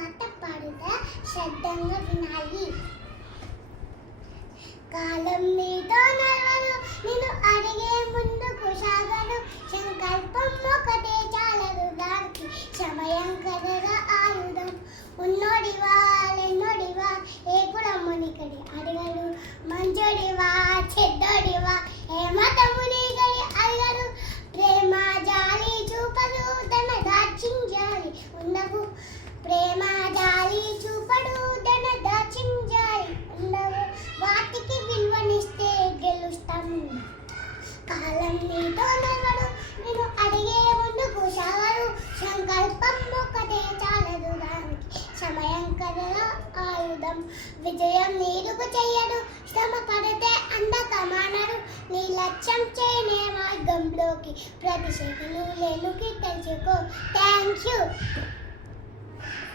తర్వాత పాడుతా శ్రద్ధంగా వినాలి. కాలం నీతో నడవను, నిన్ను అడిగే ముందుకు సాగను. సంకల్పం ఒకటే చాలదు దానికి, సమయం కదగా ఆయుధం. ఉన్నోడివా లేన్నోడివా ఏ కులమునికడి అడగడు, మంచోడివా చెడ్డోడివా ఏ మతమునికడి అడగడు. ప్రేమ జాలి చూపడు తన దాచించాలి ఉండవు, ప్రేమ జాలి చూపడు తన దాచించాలి ఉండవు. వాటికి విలువనిస్తే గెలుస్తాము. కాలం నీతో నడవడు, నేను అడిగే ముందుకు సాగడు. సంకల్పం ఒక్కటే చాలదు దానికి, సమయం కదలా ఆయుధం. విజయం నీరుకు చెయ్యడు, శ్రమ పడితే అందకమానడు. నీ లక్ష్యం చేయనే మార్గంలోకి ప్రతి సెకను లేనుకి తెలుసుకో. Thank you.